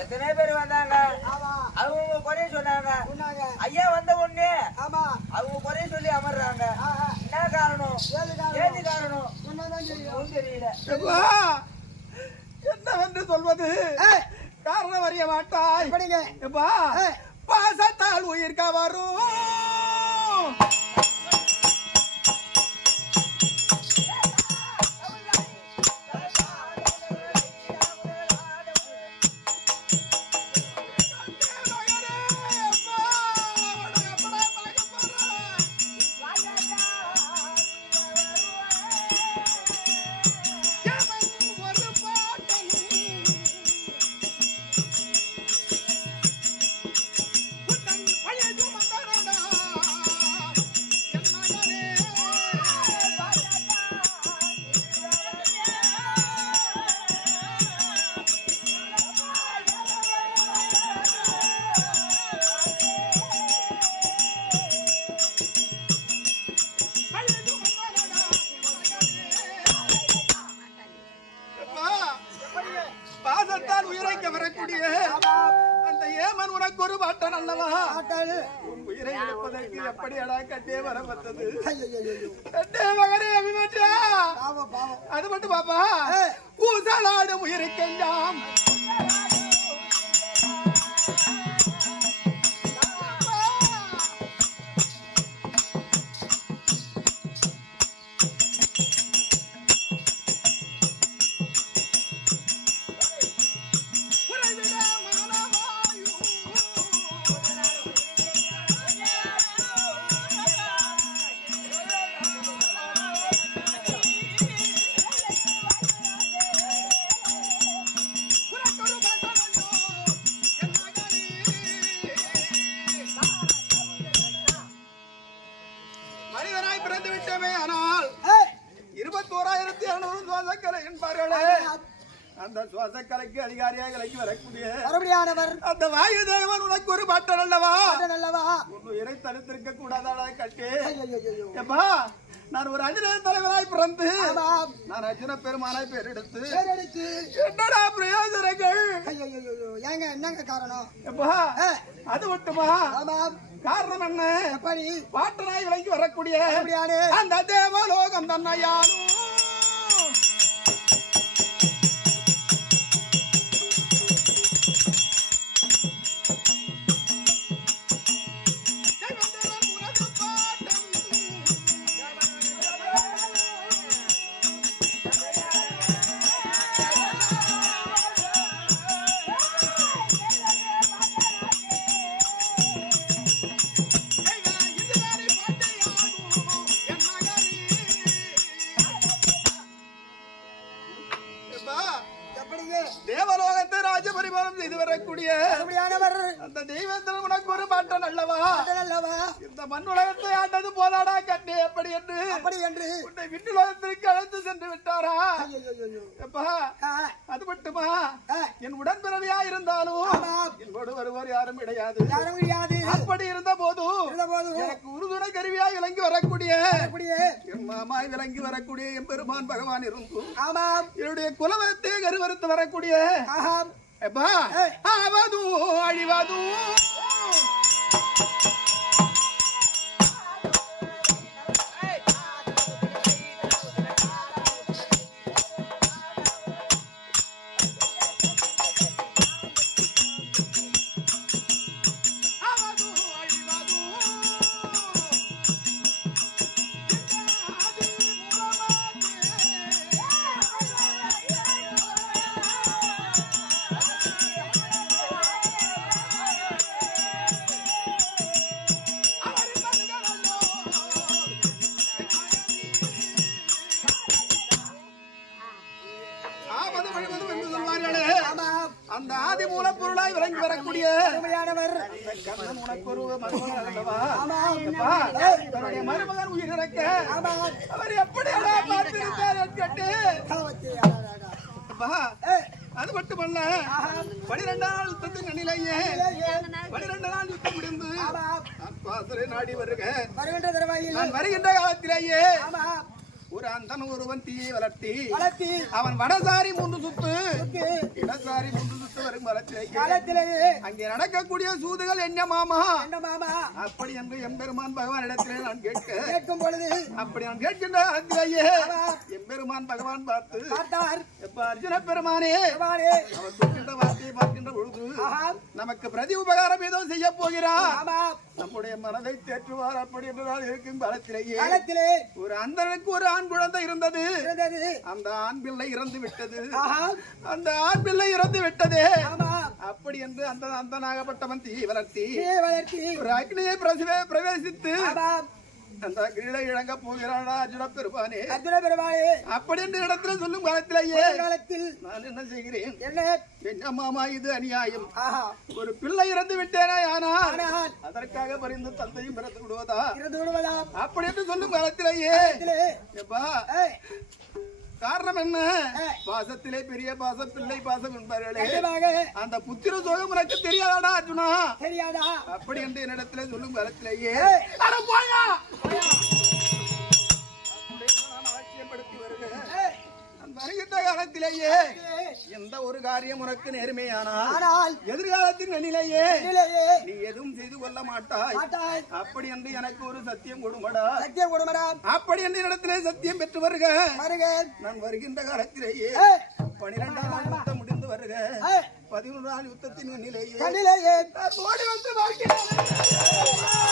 எத்தனை பேர் வந்தாங்க, அவங்க குறைய சொன்னாங்க. ஐயா வந்த உடனே அவங்க குறைய சொல்லி அமர்றாங்க. என்ன காரணம், ஏது காரணம் தெரியல. என்னவென்று சொல்வது, காரணம் அறிய மாட்டாய். பாசத்தால் உயிர்க்க வரும் உயிரைக்க வரக்கூடிய அந்த ஏமன் உனக்கு ஒரு பாட்டன் அல்லவா? உயிரை இழப்பதற்கு எப்படி அடா கட்டே வர வந்தது? கட்டே மகனே அபிமன்யா, அது மட்டும் பாப்பா, ஊசலாடும் உயிருக்கெல்லாம் மனிதனாய் பிறந்து விட்டமே. ஆனால் 21,200 தோசைகளை என்பார்களே, அந்த சுவாச கலைக்கு அதிகாரியாக விலகி வரக்கூடிய மறுபடியானவர் அந்த வாயு தேவன் உனக்கு ஒரு பாட்டன் அல்லவா அல்லவா உன் உயிரை தடுத்திருக்க கூடாதாடா கட்டி ஐயையையோ. எப்பா நான் ஒரு அஞ்சன தலைவராய் பிறந்து ஆமாம். நான் அர்ஜுன பெருமானாய் பேர் எடுத்து பேரெடுத்து என்னடா பிரயோஜனங்கள் ஐயையையோ. ஏங்க என்னங்க காரணம் எப்பா அது மட்டுமா ஆமாம். காரணம் என்ன எப்படி பாட்டனாய் விலகி வரக்கூடிய மறுபடியானே அந்த தேவலோகம் தன்னையாலும் எப்படிங்க தேவலோகத்தை ராஜ பரிபாலம் செய்து வரக்கூடிய மறுபடியானவர் அந்த தெய்வத்தில் உனக்கு ஒரு பாட்டன் அல்லவா அல்லவா இந்த மண் உலகத்தை ஆண்டது போதாடா கட்டி எப்படி என்று அப்படி என்று உன்னை விண்ணுலகத்திற்கு அழைத்து சென்று விட்டாரா ஐயையையோ. எப்பா ஆ, அது மட்டுமா ஆ. என் உடன்பிறவியா இருந்தாலும் ஆமாம். என்னோடு வருவர் யாரும் கிடையாது யாரும் முடியாது அப்படி இருந்த போதும் இருந்தபோதும் எனக்கு உறுதுணை கருவியாய் விளங்கி வரக்கூடிய அப்படியே என் மாமாய் விளங்கி வரக்கூடிய என் பெருமான் பகவான் இருந்தும் ஆமாம். என்னுடைய குலவத்தை கருவறுத்து வரக்கூடிய ஆஹாம். எப்பா ஆவது அழிவது ஆவது அழிவது என்று சொல்வார்களே ஆமாம். அந்த ஆதி மூலப்பொருளாய் விளங்கி வரக்கூடிய மறுபடியானவர் அந்த கண்ணன் உனக்கு ஒரு மருமகன் அல்லவா ஆமாம். எப்பா, தன்னுடைய மருமகன் உயிர் இறக்க ஆமாம். அவர் எப்படி பார்த்திருந்தார் என்று கேட்டு காவத்தி அடாடாடா. அப்பா, அது மட்டுமல்ல 12 நாள் யுத்தத்தின் நிலையே 12 நாள் யுத்தம் முடிந்து ஆமாம். நான் பாசறை நாடி வருக வருகின்ற தருவாயில் நான் வருகின்ற காலத்திலேயே ஆமாம். ஒரு அந்தன் ஒருவன் தீயை வளர்த்தி வளர்த்தி அவன் வடசாரி 3 சுத்து சுத்தி இடசாரி 3 சுத்து வரும் வளர்ச்சியை காலத்திலேயே அங்கே நடக்கக்கூடிய சூதுகள் என்ன மாமா என்ன மாமா அப்படி என்று எம்பெருமான் பகவான் இடத்திலே நான் கேட்க கேட்கும் பொழுது அப்படி நான் கேட்கின்ற காலத்திலேயே ஆமாம். எம்பெருமான் பகவான் பார்த்து பார்த்தார் எப்ப அர்ஜுன பெருமானே பகவானே. அவன் சொல்கின்ற வார்த்தையை பார்க்கின்ற பொழுது ஆமாம். நமக்கு பிரதி உபகாரம் ஏதோ செய்ய போகிறான் ஆமாம். நம்முடைய மனதை தேற்றுவார் அப்படி என்றால் இருக்கும் காலத்திலேயே காலத்திலே ஒரு அந்தனுக்கு ஒரு ஆண் குழந்தை இருந்தது இருந்தது. அந்த ஆண் பிள்ளை இறந்து விட்டது ஆமாம். அந்த ஆண் பிள்ளை இறந்து விட்டது ஆமாம். அப்படி என்று அந்த அந்தனாகப்பட்டவன் தீ வளர்த்தி தீயை வளர்த்தி ஒரு அக்னியை பிரவேசித்து ஆமாம். அந்த கீழே இழங்க போகிறானா அர்ஜுன பெருமானே அர்ஜுன பெருமாளே. அப்படி என்று இடத்துல சொல்லும் காலத்திலேயே காலத்தில் நான் என்ன செய்கிறேன் என்ன என்ன மாமா இது அநியாயம் ஆஹா ஒரு பிள்ளை இறந்து விட்டேனே ஆனால் ஆனால் அதற்காக பரிந்து தந்தையும் பிறந்து விடுவதா இருந்து விடுவதாம். அப்படி என்று சொல்லும் காலத்திலேயே காலத்திலே எப்பா ஏய், காரணம் என்ன பாசத்திலே பெரிய பாசம் பிள்ளை பாசம் என்பார்களே கண்டிப்பாக அந்த புத்திர சோகம் உனக்கு தெரியாதாடா அர்ஜுனா தெரியாதா அப்படி என்று என்னிடத்திலே சொல்லும் காலத்திலேயே ஏய், அட போயா போயா. அப்படியே நான் ஆட்சியப்படுத்தி வருகிறேன் ஏய், நான் வருகின்ற காலத்திலேயே ஏய், எந்த ஒரு காரியம் உனக்கு நேர்மையானால் ஆனால் எதிர்காலத்தின் நிலையே நிலையே நீ எதுவும் செய்து கொள்ள மாட்டாய் மாட்டாய். அப்படி என்று எனக்கு ஒரு சத்தியம் கொடுமடா சத்தியம் கொடுமடாம். அப்படி என்று இடத்திலே சத்தியம் பெற்று வருக வருக. நான் வருகின்ற காலத்திலேயே ஏய், 12 நாள் யுத்தம் முடிந்து வருக ஏய், 11 நாள் யுத்தத்தின் நிலையே கண்ணிலேயே நான் ஓடி வந்து வாழ்கிறேன்.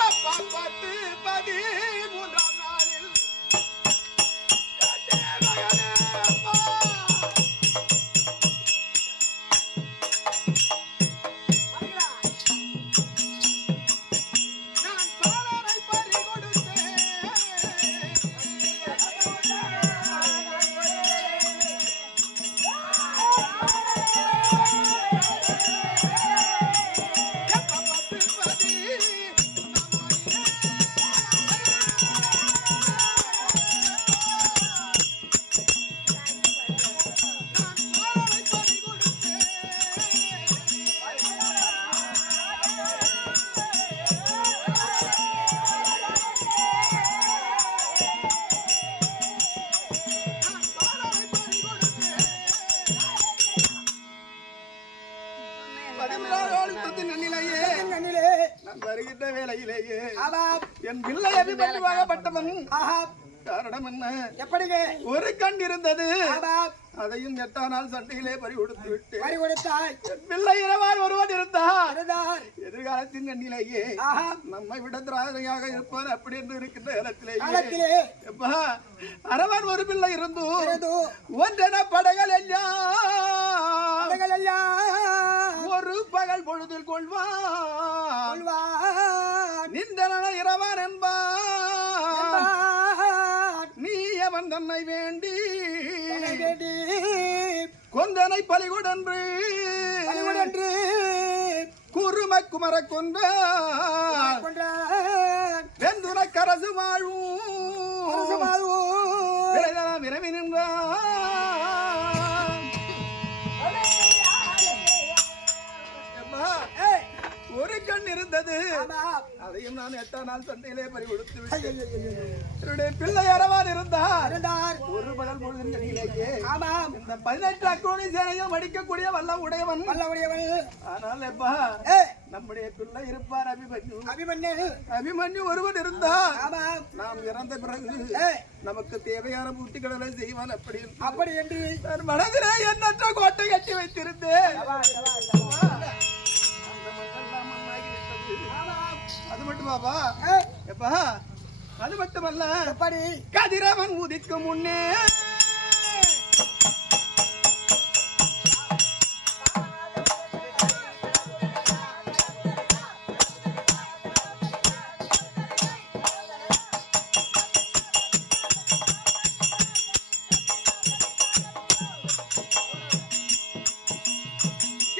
அப்பா பார்த்து பதி கண்ணிலேயே ஆமாம் என் பிள்ளை அபிமன்யுவாகப்பட்டவன் ஆஹா காரணம் என்ன? எப்படிங்க ஒரு கண் இருந்தது, ஆமாம் அதையும் 8 நாள் சண்டையிலே பறி கொடுத்து விட்டு பறி கொடுத்தாய் என் பிள்ளை இரவால் ஒருவன் இருந்தார். இருந்தார் எதிர்காலத்தின் கண்ணிலேயே ஆஹா நம்மை விட திராதையாக இருப்பார் அப்படி என்று இருக்கின்ற காலத்திலே இடத்திலேயே எப்பா அரவன் ஒரு பிள்ளை இருந்தும் இருந்தோ ஒன்றென படைகள் எல்லாம் அவர்கள் எல்லாம் ஒரு பகல் பொழுதில் கொள்வான் கொள்வான் நின்றன இரவான் என்பான் என்பான். நீ அவன் தன்னை வேண்டி தன்னை வேண்டி கொந்தனை பலிகொடன்று பலிகொடன்று குரும குமர கொன்றான் கொன்றான். வெந்துன கரசு வாழும் அரசமாகும். விரைதலாம் விரவி நின்றான். எப்பா, ஏய், ஒரு கண் இருந்தது, ஆமாம். அதையும் நான் 8 நாள் சண்டையிலே பறி கொடுத்து விட்டேன். ஐயையையையோ. என்னுடைய பிள்ளை அரவான் இருந்தார். இருந்தார். ஒரு பகல் பொழுதின் கண்ணிலேயே ஆமாம். இந்த 18 அக்ரோணி சேனையும் அடிக்கக்கூடிய வல்லம் உடையவன். வல்லவடையவன். ஆனால் எப்பா ஏய், நம்முடைய பிள்ளை இருப்பார் அபிமன்யு. அபிமன்யு. அபிமன்யு ஒருவன் இருந்தார். ஆமாம். நாம் இறந்த பிறகு ஏய், நமக்கு தேவையான பூர்த்தி கடலை செய்வான். அப்படி அப்படி என்று நான் மனதிலே எண்ணற்ற கோட்டை கட்டி வைத்திருந்தேன். அந்த மண்ணெல்லாம் மண்ணாகிவிட்டது. ஆமாம். அது மட்டுமாப்பா ஏய், எப்பா அது மட்டுமல்ல எப்படி கதிரவன் உதிக்கும் முன்னே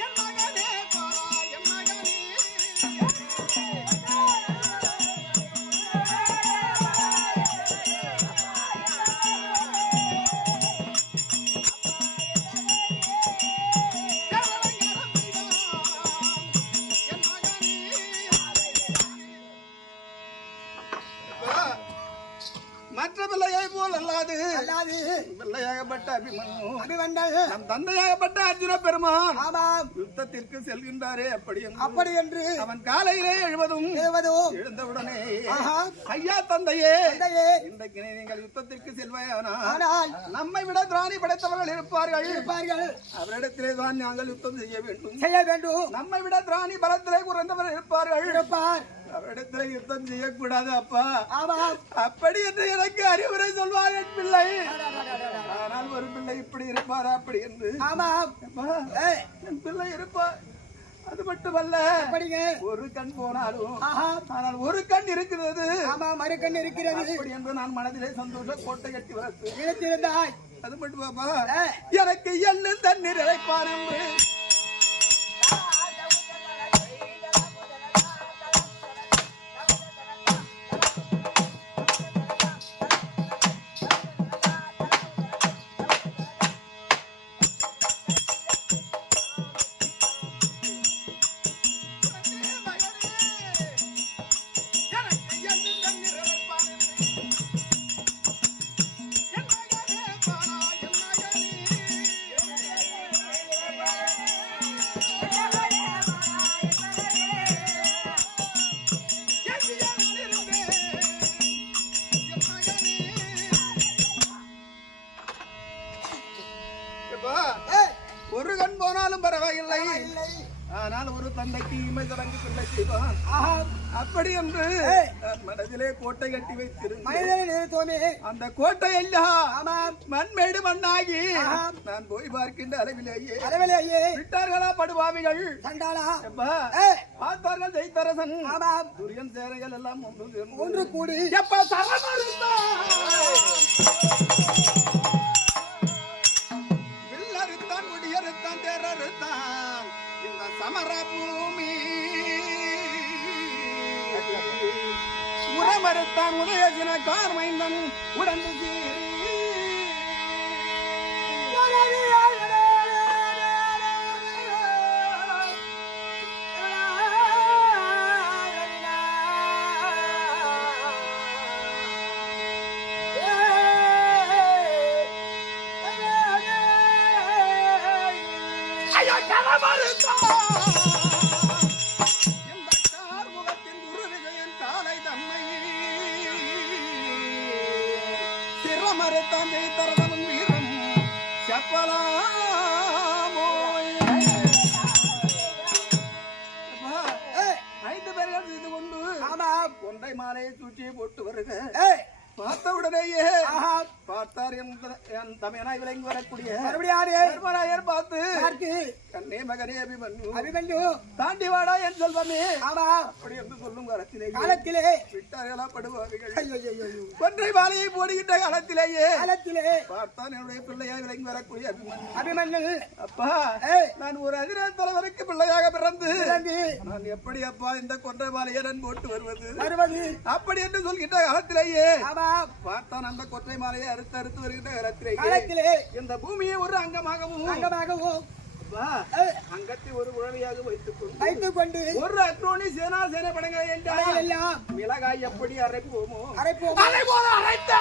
என் மகனே பாரா, என் மகனே. மற்ற பிள்ளையை போல் அல்லாது அல்லாது பிள்ளையாகப்பட்ட அபிமன்யு அபிமன்னல். நம் தந்தையாகப்பட்ட அர்ஜுன பெருமான் ஆமாம். யுத்தத்திற்கு செல்கின்றாரே அப்படி என்று அப்படி என்று அவன் காலையிலே எழுவதும் எழுவதும் எழுந்தவுடனே ஆஹா ஐயா தந்தையே தந்தையே, இன்றைக்கு நீங்கள் யுத்தத்திற்கு செல்வாயானால் ஆனால் நம்மை விட திராணி படைத்தவர்கள் இருப்பார்கள். இருப்பார்கள். அவரிடத்திலே தான் நாங்கள் யுத்தம் செய்ய வேண்டும். செய்ய வேண்டும். நம்மை விட திராணி பலத்திலே குறைந்தவர்கள் இருப்பார்கள். இருப்பார். அவரிடத்திலே யுத்தம் செய்யக்கூடாது அப்பா. ஆமாம். அப்படி என்று எனக்கு அறிவுரை சொல்வார் என் பிள்ளை. ஆனால் ஒரு பிள்ளை இப்படி இருப்பாரா அப்படி என்று ஆமாம். அப்பா, ஏய், என் பிள்ளை இருப்பார். அது மட்டுமல்ல, அப்படிங்க. ஒரு கண் போனாலும் ஆஹா. ஆனால் ஒரு கண் இருக்கிறது. ஆமாம், மறுக்கண் இருக்கிறது. அப்படி என்று நான் மனதிலே சந்தோஷ கோட்டை கட்டி வளர்த்து இழுத்திருந்தாய். அது மட்டும் பாப்பா ஏய், எனக்கு எள்ளு தண்ணீர் இறைப்பான் என்று எனக்கு எள்ளு தண்ணீர் இறைப்பான் என்று என் மகனே பாரா, என் மகனே. ஏய், ஒரு கண் போனாலும் பரவாயில்லை, இல்லை. ஆனால் ஒரு தந்தைக்கு இமை தொடங்கி பிள்ளை செய்வான். ஆஹா. அப்படி என்று ஏய். நான் மனதிலே கோட்டை கட்டி வைத்திருந்தேன். மனிதனை நிறுத்துவோமே. அந்த கோட்டை எல்லாம் ஆமாம். மண்மேடு மண்ணாகி ஆஹா. நான் போய் பார்க்கின்ற அளவிலேயே அளவிலேயே விட்டார்களா படுபாவிகள். சண்டாளா. எப்பா, ஏய், பார்த்தார்கள் ஜெயித்தரசன். ஆமாம். துரியன் சேனைகள் எல்லாம் ஒன்று சேர்ந்து ஒன்று கூடி எப்ப வில்லறுத்தான், முடியறுத்தான், தேரறுத்தான் இந்த சமர பூமி. உரமறுத்தான் உதயசின கார்மைந்தன் உடந்து சீறி. ஐயா, களமறுத்தான் இந்த கார்முகத்தின் குரு விஜயன் சிரமறுத்தான் ஜெயித்தரதவன் வீரம் செப்பலாமோ. ஏய், 5 பேர்கள் செய்து கொண்டு ஆமாம். கொண்டை மாலையை சூழ்ச்சியை போட்டு வருக. ஏய், பார்த்த உடனேயே ஆஹா, பார்த்தார் என் தமையனாய் விளங்கி வரக்கூடிய மறுபடியும் யாரு? தர்மராயர் பார்த்து யாருக்கு? கண்ணே மகனே அபிமன்யு அபிமன்யு. தாண்டி வாடா என் செல்வமே ஆமா, அப்படி என்று சொல்லும் காலத்திலேயே காலத்திலே. விட்டார்களா படுவார்கள். ஐயோ, ஐயோ, ஐயோ. கொன்றை மாலையை போடுகின்ற காலத்திலேயே காலத்திலே. பார்த்தான் என்னுடைய பிள்ளையாய் விளங்கி வரக்கூடிய அபிமன்யு. அபிமன்யு. அப்பா, ஏய், நான் ஒரு அதிர தலைவருக்கு பிள்ளையாக பிறந்து பிறந்து நான் எப்படி அப்பா இந்த கொன்றை மாலையை நான் போட்டு வருவது வருவது. அப்படி என்று சொல்கின்ற காலத்திலேயே ஆமா, பார்த்தான் அந்த கொற்றை மாலையை அறுத்து அறுத்து வருகின்ற காலத்திலேயே காலத்திலே. இந்த பூமியை ஒரு அங்கமாகவும் அங்கமாகவும் அப்பா, ஏய், அங்கத்தை ஒரு உழவியாக வைத்துக் கொண்டு வைத்துக் கொண்டு ஒரு அக்ரோனி சேனை படங்களை என்றால் எல்லாம் மிளகாய் எப்படி அரைப்போமோ அரைப்போம். அதை போல அரைத்து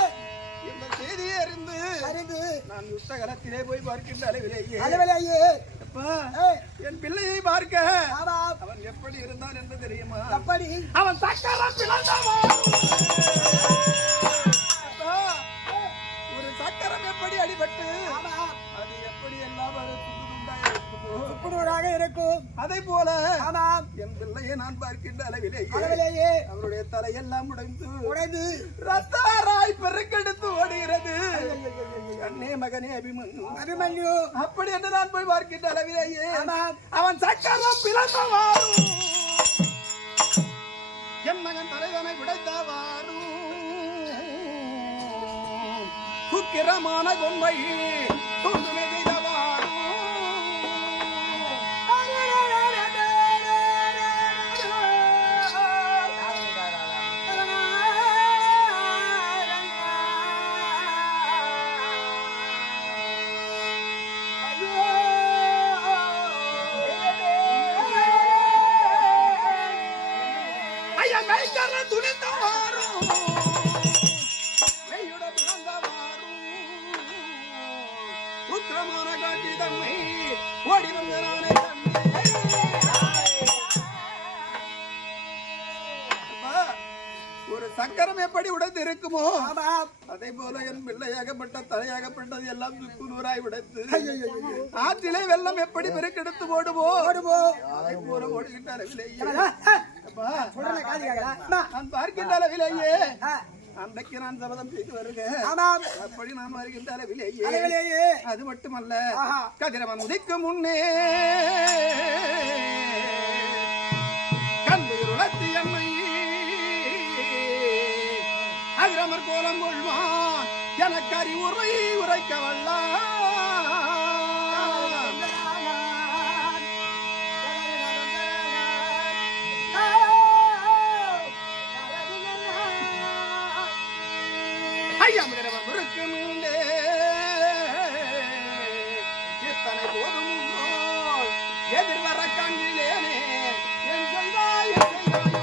ஏய், இந்த செய்தியை அறிந்து அறிந்து நான் யுத்த களத்திலே போய் பார்க்கின்ற அளவிலேயே அளவிலேயே. அப்பா, ஏய், என் பிள்ளையை பார்க்க ஆமா, அவன் எப்படி இருந்தான் என்று தெரியுமா? அப்படி. அவன் சக்கரம் பிளந்தவன். அப்பா, ஒரு சக்கரம் எப்படி அடிபட்டு ஆமா, அது எப்படி எல்லாம் அது துண்டு துண்டாக இருக்குமோ உப்புநூறாக இருக்கும். அதை போல ஆமா, என் பிள்ளையை நான் பார்க்கின்ற அளவிலேயே அளவிலேயே அவருடைய தலையெல்லாம் உடைந்து உடைந்து ரத்தாராய் பெருக்கெடுத்து ஓடுகிறது. அண்ணே மகனே அபிமன்யு அபிமன்யு. அப்படி என்று நான் போய் பார்க்கின்ற அளவிலேயே ஆமா, அவன் சக்கரம் பிளந்தவாறு என் மகன் தலைவனை உடைத்தவாறு சுக்கிரமான கொன்மை துண்டுமே செய்தவாறு ஐயா மெய்கர துணிந்தவாறு மெய்யுட பிறந்தவாறு உக்கிரமான காட்சி தம்மை ஓடி வந்த நானே ஒரு சக்கரம் எப்படி உடைந்து இருக்குமோ ஆமா, அதே போல என் பிள்ளையாகப்பட்ட தலையாகப்பட்டது எல்லாம் சுக்கு நூறாய் உடைத்து ஐயோ, ஐயோ, ஐயோ. ஆற்றிலே வெள்ளம் எப்படி பெருக்கெடுத்து ஓடுவோ ஓடுவோம். அதை போல ஓடுகின்ற அளவிலேயே அப்பா, சொல்றேன் காது கேட்கல. அம்மா. நான் பார்க்கின்ற அளவிலேயே ஆ, அன்றைக்கு நான் சபதம் செய்து வருக ஆமாம், அப்படி நான் வருகின்ற அளவிலேயே அளவிலேயே. அது மட்டுமல்ல ஆஹா. கதிரவன் உதிக்கும் முன்னே கண்புயிர் உலர்த்தி என்னை அதிரமர் கோலம் கொள்வான் எனக்கு அறிவுரை உரைக்க வல்லான். ஐயமிரவன் முறுக்கு முன்னே எத்தனை போதும் உன்னோள் எதிர்வர கண்ணிலேனே என் செய்தாய் என் செய்தாயோ.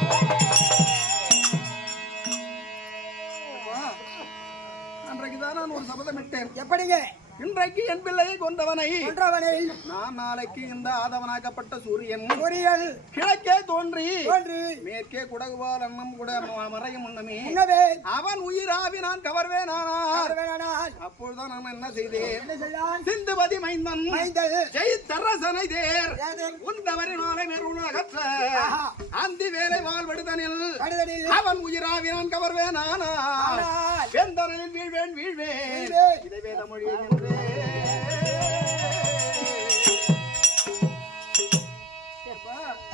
அன்றைக்குதான் நான் ஒரு சபதமிட்டேன். எப்படிங்க? இன்றைக்கு என் பிள்ளையை கொண்டவனை கொன்றவனை நான் நாளைக்கு இந்த ஆதவனாக்கப்பட்ட சூரியன் பொறியல் கிழக்கே தோன்றி தோன்றி மேற்கே குடகுவால் அன்னம் கூட மறையும் முன்னமே உண்ணவே அவன் உயிராவி நான் கவர்வேனானால் வேணானால் அப்பொழுதுதான் நான் என்ன செய்தேன்? என்ன செய்தான்? சிந்துபதி மைந்தன் மைந்தல் ஜெயித்தரசனை தேர் ஏதன் உந்தவரி நாளை மேற்குணகற்ற ஆஹா. அந்தி வேலை வாழ்வடுதனில் கடுதலில் அவன் உயிராவி நான் கவர்வேனானால் ஆனால் வெந்தரனில் வீழ்வேன் வீழ்வேன் வீழ்வேன். இதை வேத மொழி என்றே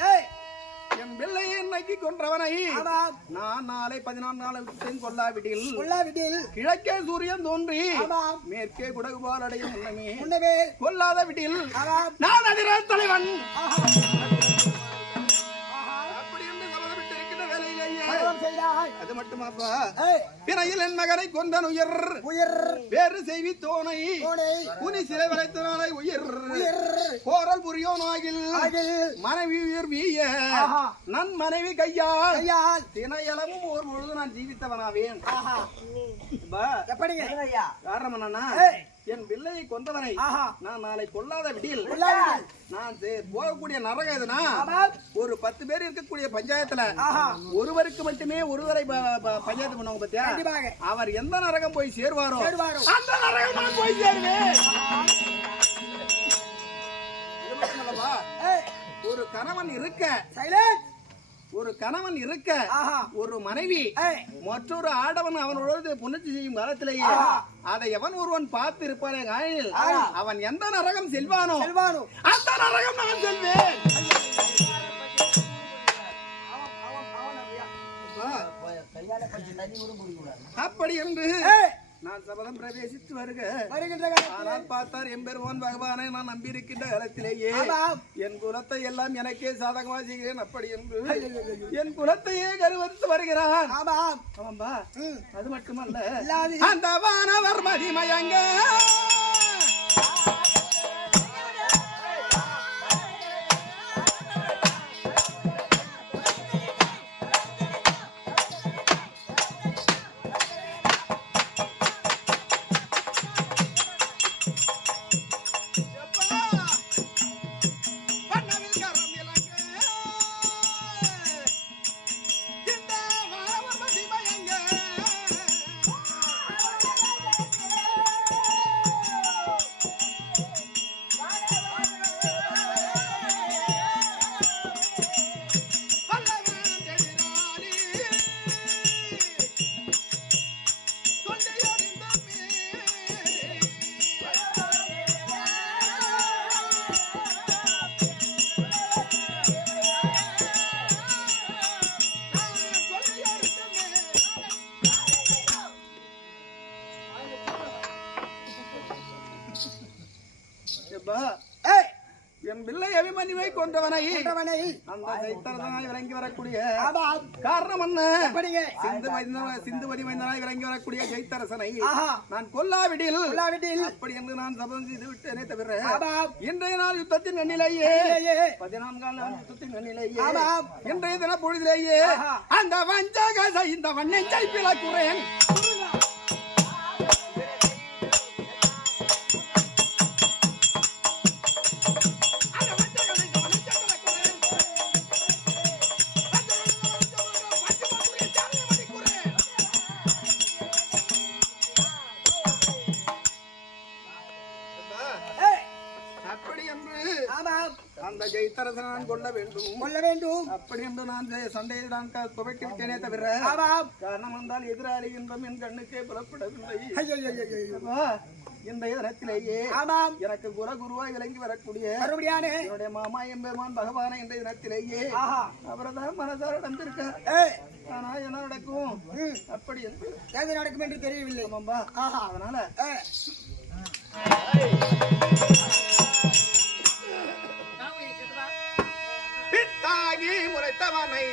ஏய், என் பிள்ளையை இன்னைக்கு கொன்றவனை ஆமாம், நான் நாளை 14 நாள் கொல்லாவிடில் கொல்லாவிட்டில் கிழக்கே சூரியன் தோன்றி ஆமாம், மேற்கே குடகுபால் அடையும் முன்னமே உண்ணவே கொல்லாத விடில் ஆமாம். நான் அதிர தலைவன் ஆஹா. அப்படி என்று சபதமிட்டு இருக்கின்ற வேலையிலேயே பருவம் செய்தாய். அது மட்டுமாப்பா ஏய், பிறையில் என் மகனை கொண்டன் உயர் உயிர் வேறு செய்வி தோனை கோடை புனி சிலை வளைத்தனாலை உயிர் உயிர் கோரல் புரியோன் ஆகில் ஆகில் மனைவி உயிர் வீய ஆஹா. நன் மனைவி கையால் கையால் தினையளவும் ஒரு பொழுது நான் ஜீவித்தவனாவேன். ஆஹா. பா, எப்படிங்க? ஐயா, காரணம் என்னன்னா ஏய், என் பிள்ளையை கொண்டவனை ஆஹா. நான் நாளை கொல்லாத விடியில் கொல்லாவிடில். நான் போகக்கூடிய நரகம் எதுனா ஆமாம். ஒரு 10 பேர் இருக்கக்கூடிய பஞ்சாயத்துல ஆஹா. ஒருவருக்கு மட்டுமே ஒருவரை பஞ்சாயத்து பண்ணுவாங்க பத்தியா கண்டிப்பாக. அவர் எந்த நரகம் போய் சேருவாரோ சேருவாரோ. அந்த நரகம் நான் போய் சேருவேன். அது மட்டுமல்லவா, ஏய், ஒரு கணவன் இருக்க சைலண்ட். ஒரு கணவன் இருக்க ஆஹா. ஒரு மனைவி ஏய், மற்றொரு ஆடவன் அவனோடு புணர்ச்சி செய்யும் காலத்திலேயே ஆஹா. அதை எவன் ஒருவன் பார்த்து இருப்பானே காயில் ஆஹா. அவன் எந்த நரகம் செல்வானோ செல்வானோ. அந்த நரகம் நான் செல்வேன். கையால கொஞ்சம் தண்ணி கூட குடிக்க கூடாது. அப்படி என்று ஏய், நான் சபதம் பிரவேசித்து வருக. வருகின்ற காலத்தில் ஆனால் பார்த்தார் எம்பெருமான் பகவானை நான் நம்பியிருக்கின்ற காலத்திலேயே ஆமாம். என் குலத்தை எல்லாம் எனக்கே சாதகமாக செய்கிறேன். அப்படி என்று என் குலத்தையே கருவறுத்து வருகிறான். ஆமாம். ஆமாம்பா. ம். அது மட்டுமல்ல, இல்லாது. அந்த வானவர் மதிமயங்க ஏய், என் பிள்ளை அபிமன்யுவை கொன்றவனை கொண்டவனை. அந்த சைத்தரனாய் விளங்கி வரக்கூடிய ஆமாம். காரணம் என்ன? எப்படிங்க? சிந்துமதி மைந்தனாய் விளங்கி வரக்கூடிய ஜெய்தரசனை ஆஹா. நான் கொல்லாவிடில் கொல்லாவிடில். அப்படி என்று நான் சபதம் செய்து விட்டேனே தவிர ஆமாம். இன்றைய நாள் யுத்தத்தின் கண்ணிலேயே இல்லையே. 14ஆம் நாள் யுத்தத்தின் கண்ணிலேயே ஆமாம். இன்றைய தின பொழுதிலேயே ஆஹா. அந்த வஞ்சக இந்த வண்ணை பிளக்குறேன். ஏய், அப்படி என்று ஆமாம். அந்த ஜெய்தரசனை நான் கொள்ள வேண்டும். கொள்ள வேண்டும். அப்படி என்று நான் சண்டையை நான் துவக்கி விட்டேனே தவிர ஆமாம். காரணம் வந்தால் எதிராளி இன்பம் என் கண்ணுக்கே புலப்படவில்லை. ஐயையையையோ. இந்த தினத்திலேயே ஆமாம். எனக்கு குருவாய் விளங்கி வரக்கூடிய மறுபடியானே. என்னுடைய மாமா எம்பெருமான் பகவானை இந்த தினத்திலேயே ஆஹா. அவர்தான் மனதார நடந்திருக்கார். ஏய், ஆனா என்ன நடக்கும் ம். அப்படி என்று ஏது நடக்கும் என்று தெரியவில்லை. ஆமாம்பா. ஆஹா. அதனால ஏய், பித்தாகி முளைத்தவனை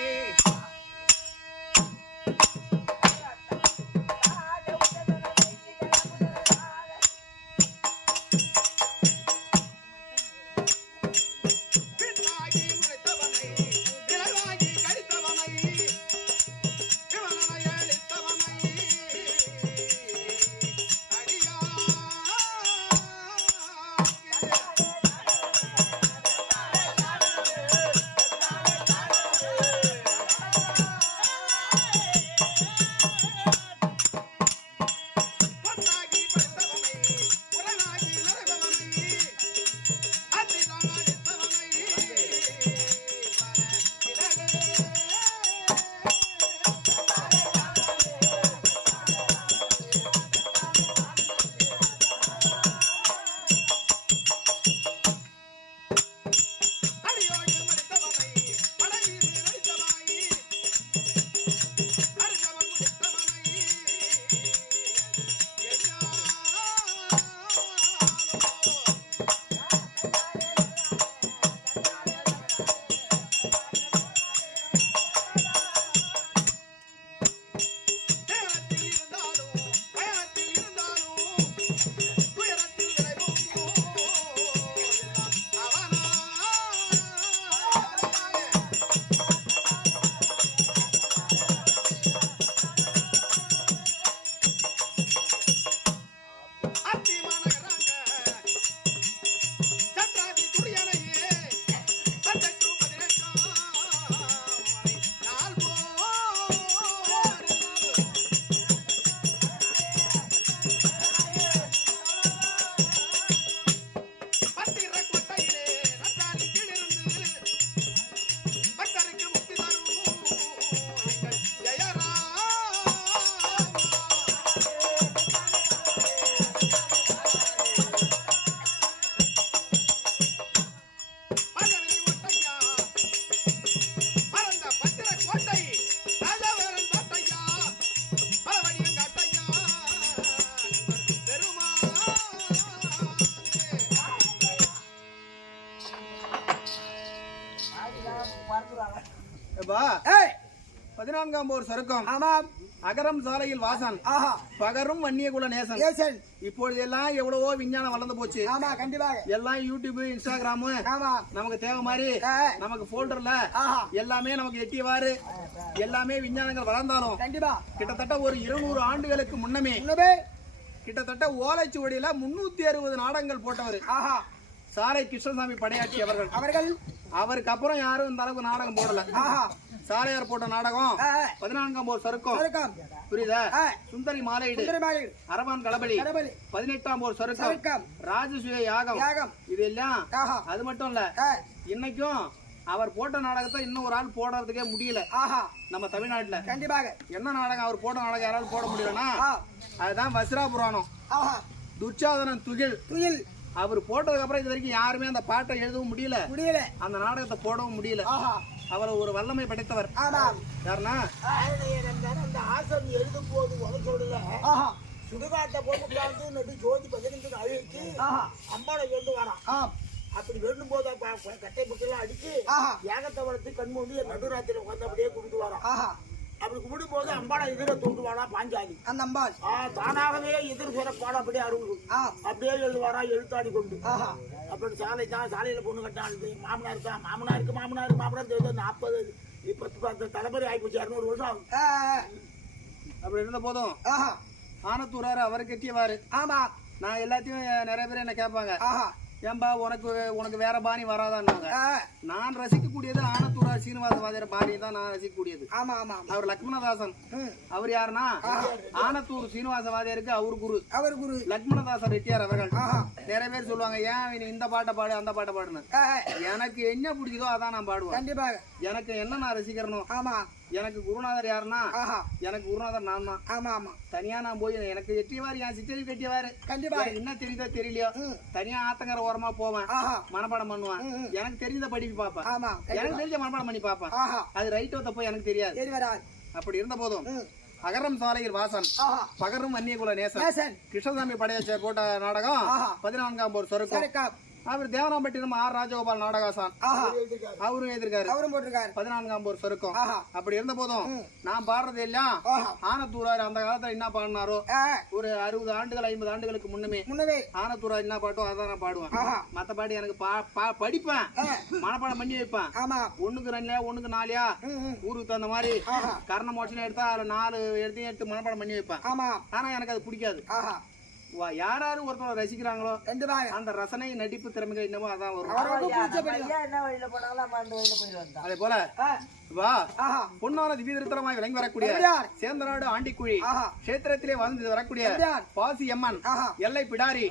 14ஆம் போர் சருக்கம் ஆமாம். அகரம் சாலையில் வாசன் ஆஹா. பகரும் வன்னியகுல நேசன். ஏசன். இப்பொழுது எல்லாம் எவ்வளவோ விஞ்ஞானம் வளர்ந்து போச்சு. ஆமா, கண்டிப்பாக. எல்லாம் யூடியூப், இன்ஸ்டாகிராம், ஆமா. நமக்கு தேவை மாதிரி நமக்கு போல்டர்ல ஆஹா. எல்லாமே நமக்கு எட்டியவாறு எல்லாமே விஞ்ஞானங்கள் வளர்ந்தாலும் கண்டிப்பா கிட்டத்தட்ட ஒரு 200 ஆண்டுகளுக்கு முன்னமே முன்னமே கிட்டத்தட்ட ஓலைச்சுவடியில 360 நாடகங்கள் போட்டவர் ஆஹா சாலை கிருஷ்ணசாமி படையாட்சி அவர்கள். அவருக்கு அப்புறம் யாரும் இந்த அளவுக்கு நாடகம் போடல. ஆஹா. சாலையார் போட்ட நாடகம் 14ஆம் போர் சருக்கம், புரியுதா? சுந்தரி மாலையீடு, அரவான் களபலி, 18ஆம் போர் சருக்கம், ராஜசூய யாகம், இதெல்லாம். அது மட்டும் இல்ல, இன்னைக்கும் அவர் போட்ட நாடகத்தை இன்னும் ஒரு ஆள் போடுறதுக்கே முடியல நம்ம தமிழ்நாட்டுல. கண்டிப்பாக. என்ன நாடகம் அவர் போட்ட நாடகம் யாராவது போட முடியலன்னா அதுதான் வசிரா புராணம். துச்சாதனன் துகில் அவர் போட்டதுக்கு அப்புறம் இது வரைக்கும் யாருமே அந்த பாட்டை எழுதவும் முடியல, அந்த நாடகத்தை போடவும் முடியல. அவர் ஒரு வல்லமை படைத்தவர். யாருன்னா அந்த ஆசன் எழுதும் போது உலகோடுல சுடுகாட்டை போட்டு உட்கார்ந்து நடு ஜோதி 15 அழிச்சு அம்மாவை எழுந்து வரான். அப்படி வெள்ளும் போது கட்டை முட்டையெல்லாம் அடிச்சு ஏகத்தை வளர்த்து கண்மூடி நடுராத்திரி உட்காந்து அப்படியே கும்பிட்டு வரான். அப்படி கும்பிடும் போது அம்பாளை எதிர தோன்றுவானா பாஞ்சாலி. அந்த அம்பாள் தானாகவே எதிர் சொல்ற பாடம் அப்படியே அருள் அப்படியே எழுதுவாரா எழுத்தாடி கொண்டு. அப்படி சாலையில பொண்ணு கட்டானது மாமனாருக்கு 40 10 தலைமுறை ஆயிப்போச்சு. 200 வருஷம் ஆகும். அப்படி இருந்த போதும் ஆனத்தூராரு அவர் கட்டியவாரு. ஆமா, நான் எல்லாத்தையும் நிறைய பேர் என்ன கேட்பாங்க, ஏன்பா உனக்கு வேற பாணி வராதான்னாங்க. நான் ரசிக்கக்கூடியது ஆனத்தூரா சீனிவாச வாதியார் பாணி தான் நான் ரசிக்கக்கூடியது. அவர் லக்ஷ்மணதாசன். அவர் யாருன்னா ஆனத்தூர் சீனிவாச வாதியாருக்கு அவர் குரு லக்ஷ்மணதாசன் ரெட்டியார் அவர்கள். நிறைய பேர் சொல்லுவாங்க, ஏன் இந்த பாட்டை பாடு அந்த பாட்டை பாடுன்னு. எனக்கு என்ன பிடிக்குதோ அதான் நான் பாடுவேன். கண்டிப்பாக எனக்கு என்ன நான் ரசிக்கிறனும். ஆமா, எனக்கு குருநாதர் யாருன்னா எனக்கு குருநாதர் நான் தான். ஆமா ஆமா, தனியா நான் போய் எனக்கு எட்டியவாரு என் சித்தரி கட்டியவாரு. கண்டிப்பா என்ன தெரியுதோ தெரியலையோ தனியா ஆத்தங்கர ஓரமா போவேன், மனப்பாடம் பண்ணுவேன். எனக்கு தெரிஞ்சத படிப்பு பார்ப்பேன். எனக்கு தெரிஞ்ச மனப்பாடம் பண்ணி பார்ப்பேன். அது ரைட்டோ தப்போ எனக்கு தெரியாது. அப்படி இருந்த போதும் அகரம் சாலையில் வாசன் பகரும் வன்னியகுல நேசன் கிருஷ்ணசாமி படையாச்ச போட்ட நாடகம் 14ஆம் போர் சருக்கம். அவர் தேவனாம்பட்டி நம்ம ஆர் ராஜகோபால் நாடகாசான் அவரும் எழுதிருக்காரு. 14ஆம் போர் சருக்கம். அப்படி இருந்த போதும் நான் பாடுறது எல்லாம் ஆனத்தூரார் அந்த காலத்துல என்ன பாடினாரோ ஒரு 60 ஆண்டுகள் 50 ஆண்டுகளுக்கு முன்னமே ஆனத்தூரார் என்ன பாட்டோ அதான் நான் பாடுவேன். மத்த பாட்டு எனக்கு படிப்பேன், மனப்பாடம் பண்ணி வைப்பேன். 1க்கு 2 1க்கு 4 ஊருக்கு தகுந்த மாதிரி கர்ண மோட்சம் எடுத்தா 4 எடுத்து மனப்பாடம் பண்ணி வைப்பேன். ஆனா எனக்கு அது பிடிக்காது. யாராரு ஒருத்தவங்க ரசிக்கிறாங்களோ அந்த ரசனை நடிப்பு திறமைகள் என்னமோ அதான் வரும். அதே போல பொன்னான திவ்யதிருத்தலமாய் விளங்கி வரக்கூடிய சேந்தநாடு ஆண்டிக்குழி கஷேத்திரத்திலே வாழ்ந்து வரக்கூடிய பாசி அம்மன் எல்லை பிடாரி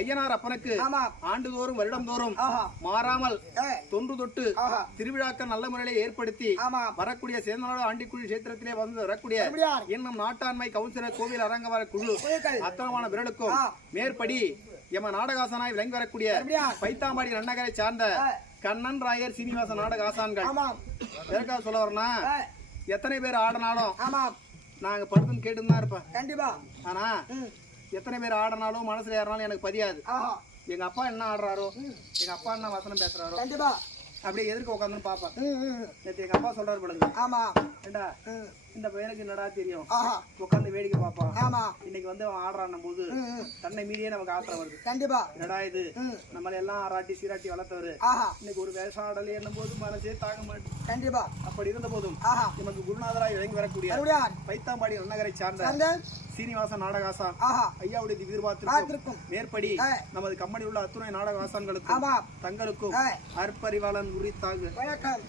ஐயனார் அப்பனுக்கு ஆண்டுதோறும் வருடம்தோறும் மாறாமல் தொன்று தொட்டு திருவிழாக்கள் நல்ல முறையிலே ஏற்படுத்தி வரக்கூடிய சேந்தநாடு ஆண்டிக்குழி கஷேத்திரத்திலே வந்து வரக்கூடிய இன்னும் நாட்டாண்மை கவுன்சிலர் கோவில் அரங்கவர குழு அத்தனமான விரலுக்கும் மேற்படி எம நாடகாசனாய் விளங்கி வரக்கூடிய பைத்தாம்பாடி நன்னகரை சார்ந்த கண்ணன் ராயர் சீனிவாச நாடக ஆசான்கள். எதற்காக சொல்ல வரனா, எத்தனை பேர் ஆடினாலும் நாங்க படுத்துன்னு கேட்டுன்னு தான் இருப்பேன். கண்டிப்பா. ஆனா எத்தனை பேர் ஆடினாலும் மனசுல ஏறினாலும் எனக்கு பதியாது. எங்க அப்பா என்ன ஆடுறாரோ, எங்க அப்பா என்ன வசனம் பேசுறாரோ கண்டிப்பா அப்படியே எதிர்க்க உட்காந்து பாப்பேன். நேற்று எங்க அப்பா சொல்றாரு படுங்க, ஆமா ஏண்டா இந்த பையனுக்கு என்னடா தெரியும், உட்காந்து வேடிக்கை பாப்பான். ஆமா, இன்னைக்கு வந்து அவன் ஆடுறான் போது தன்னை மீறியே நமக்கு ஆத்திரம் வருது. கண்டிப்பா. என்னடா இது, நம்மள எல்லாம் ஆராட்டி சீராட்டி வளர்த்தவரு இன்னைக்கு ஒரு வேஷம் ஆடலை என்னும் போது மனசே தாங்க மாட்டேன். கண்டிப்பா. அப்படி இருந்த போதும் நமக்கு குருநாதராய் இறங்கி வரக்கூடிய பைத்தாம்பாடி நன்னகரை சார்ந்த சீனிவாச நாடகாசான் ஐயாவுடைய திவ்யபாத்திற்கும் மேற்படி நமது கம்பெனியில் உள்ள அத்துணை நாடகாசான்களுக்கும் தங்களுக்கும் அற்பறிவாளன் உரித்தாக வணக்கம்.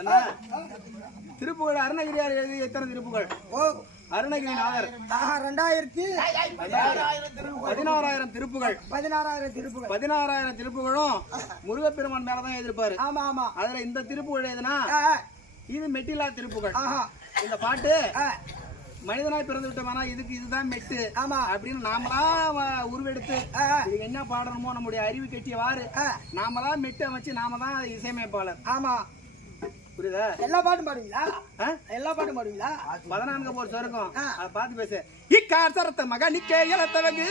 என்ன திருப்புகழ் அருணகிரியார் எழுதி எத்தனை திருப்புகழ்? ஓ அருணகிரிநாதர் 16,000 திருப்புகள். 16,000 திருப்புகள். 16,000 திருப்புகளும் முருகப்பெருமான் மேலதான் எழுதிருப்பாரு. ஆமா ஆமா. அதுல இந்த திருப்புகள் எதுனா இது மெட்டிலா திருப்புகள். இந்த பாட்டு மனிதனாய் பிறந்து விட்டோம்னா இதுக்கு இதுதான் மெட்டு ஆமா அப்படின்னு நாமளா உருவெடுத்து இதுக்கு என்ன பாடணுமோ நம்முடைய அறிவு கட்டியவாறு நாமளா மெட்டு அமைச்சு நாம தான் இசையமைப்பாளர். ஆமா புரியுதா? எல்லா பாட்டும் பாடுவீங்களா? எல்லா பாட்டும் பாடுவீங்களா? 14 போர் இருக்கும். அதை பார்த்து பேசு. இக்காசரத்த மகனிக்கே இலத்தவகு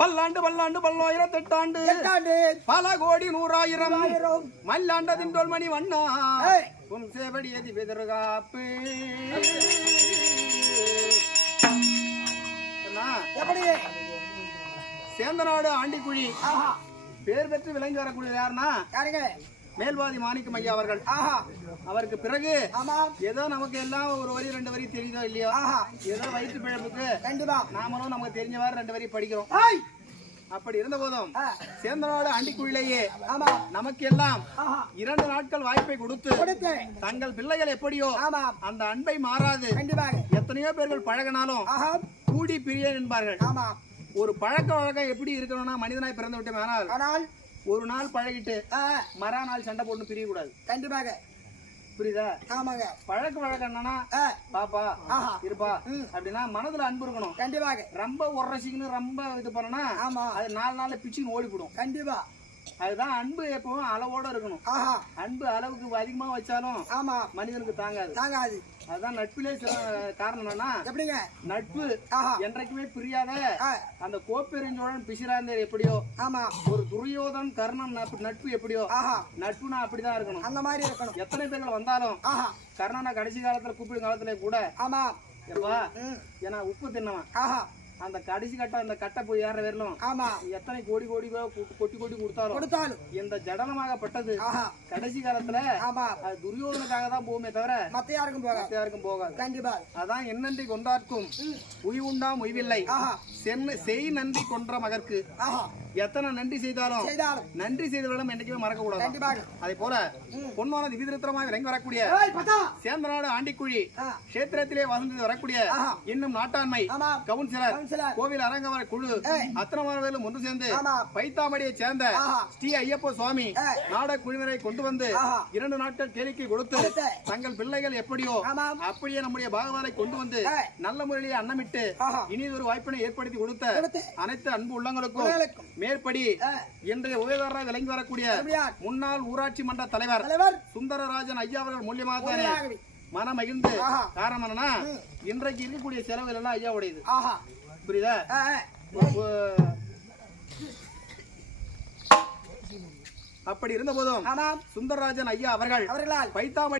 பல்லாண்டு பல்லாண்டு பல்லாயிரத்தெட்டாண்டு பல கோடி 100,000 மல்லாண்ட திண்டோல் மணி வண்ணா உன் சேவடி எதி பெதர்காப்பு. சேந்தநாடு ஆண்டிக்குழி பேர் பெற்று விளங்கி வரக்கூடிய யாருன்னா மேல்வாதி மாணிக்கம் ஐயா அவர்கள். அவருக்கு பிறகு ஏதோ நமக்கு எல்லாம் ஒரு வரி 2 வரி தெரியுதோ இல்லையோ ஏதோ வயிற்று பிழப்புக்கு நாமளும் நமக்கு தெரிஞ்சவாறு 2 வரி படிக்கிறோம். அப்படி இருந்த போதும் சேந்தநாடு ஆண்டிக்குழியிலேயே நமக்கு எல்லாம் 2 நாட்கள் வாய்ப்பை கொடுத்து தங்கள் பிள்ளைகள் எப்படியோ அந்த அன்பை மாறாது எத்தனையோ பேர்கள் பழகினாலும் கூடி பிரியன் என்பார்கள். ஒரு பழக்க வழக்கம் எப்படி இருக்கணும்னா மனிதனாய் பிறந்து விட்டோம் ஆனால் ஒரு நாள் பழகிட்டு மறுநாள் சண்டை போட்டு பிரிய கூடாது. கண்டிப்பாக புரியுதா? ஆமாங்க. பழக்க வழக்கம் என்னன்னா பாப்பா இருப்பா அப்படின்னா மனதுல அன்பு இருக்கணும். கண்டிப்பாக. ரொம்ப உரசிக்கணும் ரொம்ப இது பண்ணனா அது 4 நாள்ல பிச்சுன்னு ஓடிவிடும். கண்டிப்பா. அதுதான் அன்பு எப்பவும் அளவோட இருக்கணும். அன்பு அளவுக்கு அதிகமா வச்சாலும் மனிதனுக்கு தாங்காது. அதுதான் நட்பிலே காரணம் என்னன்னா எப்படிங்க நட்பு என்றைக்குமே பிரியாத அந்த கோப்பெருஞ்சோழன் பிசிராந்தர் எப்படியோ ஒரு துரியோதன் கர்ணன் நட்பு எப்படியோ நட்புனா அப்படிதான் இருக்கணும். அந்த மாதிரி இருக்கணும். எத்தனை பேர்கள் வந்தாலும் கர்ணனை கடைசி காலத்துல கூப்பிடும் காலத்துல கூட எப்பா ஏன்னா உப்பு தின்னவன் அந்த கடைசி கட்ட அந்த கட்டை போய் ஏற வரலும் எத்தனை கோடி கொட்டி கொடுத்தாலும் இந்த ஜடலமாகப்பட்டது கடைசி காலத்துல அது துரியோதனுக்காக தான் போகுமே தவிர மத்த யாருக்கும் போகாது. கண்டிப்பா. அதான் என்னன்றி கொண்டார்க்கும் உய்வுண்டாம் உய்வில்லை செய் நன்றி கொன்ற மகற்கு. எத்தனை நன்றி செய்தாலும் நன்றி செய்தவர்களும் என்னைக்குமே மறக்க கூடாது. அதே போல பொன்மான திவிதிருத்தமாய் விளங்கி வரக்கூடிய சேந்தநாடு ஆண்டிக்குழி கஷேத்திரத்திலே வசந்து வரக்கூடிய இன்னும் நாட்டாண்மை கவுன்சிலர் கோவில் அரங்கவர குழு அத்தனமானவர்களும் ஒன்று சேர்ந்து பைத்தாமடியை சேர்ந்த ஸ்ரீ ஐயப்ப சுவாமி நாட குழுவினரை கொண்டு வந்து 2 நாட்கள் கேளிக்கை கொடுத்து தங்கள் பிள்ளைகள் எப்படியோ அப்படியே நம்முடைய பாகவானை கொண்டு வந்து நல்ல முறையிலே அன்னமிட்டு இனி ஒரு வாய்ப்பினை ஏற்படுத்தி கொடுத்த அனைத்து அன்பு உள்ளங்களுக்கும் மேற்படி இன்றைய உபயதாரராக விளங்கி வரக்கூடிய முன்னாள் ஊராட்சி மன்ற தலைவர் சுந்தரராஜன் ஐயா அவர்கள் மூலியமாக மனம் மகிழ்ந்து காரணம் என்னன்னா இன்றைக்கு இருக்கக்கூடிய செலவுகள் எல்லாம் ஐயா உடையது. புரியுதா? அப்படி இருந்த போதும் சுந்தரராஜன் ஐயா அவர்கள் பைத்தாமடி